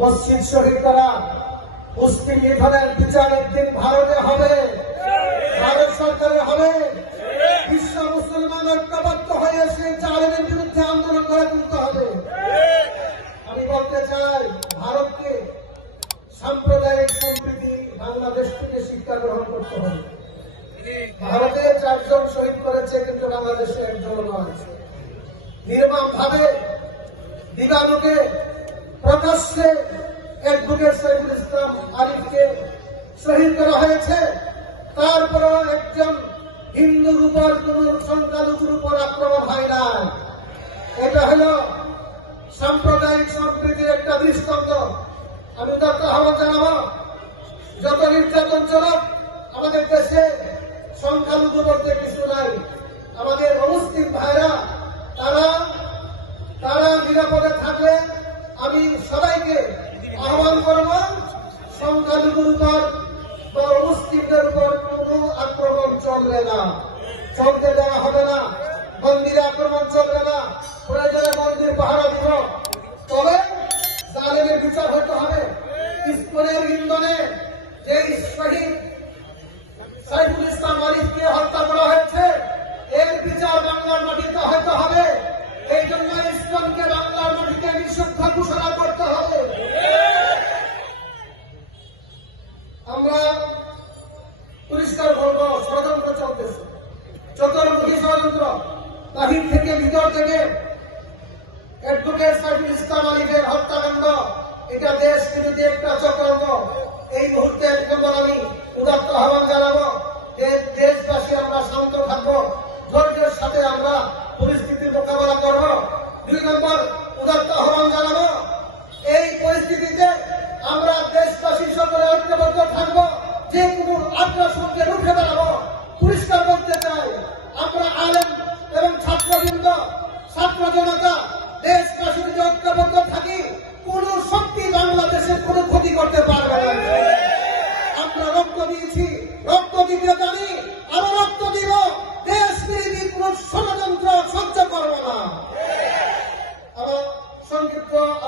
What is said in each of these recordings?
মসজিদ শহীদ করা মুসলিম নিধনের বিচার একদিন ভারতে হবে। ভারত সরকারে হবে। বিশ্ব মুসলমান ঐক্যবদ্ধ হয়ে সে চালের বিরুদ্ধে আন্দোলন করে তুলতে হবে। আমি বলতে চাই, ভারতকে সাম্প্রদায়িক সম্প্রীতি বাংলাদেশ থেকে শিক্ষা গ্রহণ করতে হবে। ভারতে চারজন শহীদ করেছে, কিন্তু বাংলাদেশে একজন নয়। নির্মম ভাবে দিবানুকে প্রকাশ্যে অ্যাডভোকেট সাইফুল ইসলাম আরিফকে শহীদ করা হয়েছে। তারপরেও একজন হিন্দুর উপর কোন সংখ্যালঘুর উপর আক্রমণ হয় না এটা হলো সাম্প্রদায়িক সম্প্রীতির একটা দৃষ্টান্ত। আমি তার আহ্বান জানাব, যত নির্যাতন চলক, আমাদের দেশে সংখ্যালঘু বলতে কিছু নাই আমাদের মুসলিম ভাইরা তারা তারা নিরাপদে থাকলে আমি সবাইকে আহ্বান করব, সংখ্যালঘুর উপর বা মুসলিমদের উপর কোনো আক্রমণ চলবে না। চলতে দেওয়া হবে না। মন্দিরে আক্রমণ চলবে না। মন্দির পাহারা দিব। তবে জালেমের বিচার হতে হবে। ইস্কনের ইন্ধনে যে শহীদ সাইফুল ইসলাম আলিফকে হত্যা করা হয়েছে, এর বিচার বাংলার মাটিতে হতে হবে। ঘোষণা করতে হবে। আমরা পরিষ্কার বলব, ষড়যন্ত্র চলতেছে। চতুর্মুখী ষড়যন্ত্র। বাহির থেকে ভিতর থেকে এটা দেশ বিরোধী একটা চক্রান্ত। এই মুহূর্তে এক আমি উদাত্ত আহ্বান জানাব যে দেশবাসী আমরা শান্ত থাকব। ধৈর্যের সাথে আমরা পরিস্থিতির মোকাবেলা করব। দুই নম্বর আহ্বান জানাব এই পরিস্থিতিতে আমরা দেশবাসী সকলে ঐক্যবদ্ধ থাকব, যে কোনো আগ্রাসনকে রুখে দাঁড়াবো পরিষ্কার করতে চাই, আমরা আলেম এবং ছাত্রবৃন্দ, ছাত্র জনতা, দেশবাসীর যে ঐক্যবদ্ধ থাকি, কোন শক্তি বাংলাদেশের কোনো ক্ষতি করতে পারবে না। আমরা রক্ত দিয়েছি, রক্ত দিতে জানি আরও রক্ত দিব দেশ বিরোধী কোন ষড়যন্ত্র সহ্য করব না।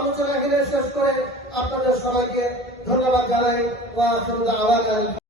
আলোচনা এখানে শেষ করে আপনাদের সবাইকে ধন্যবাদ জানাই। ওয়া দাওয়ানা।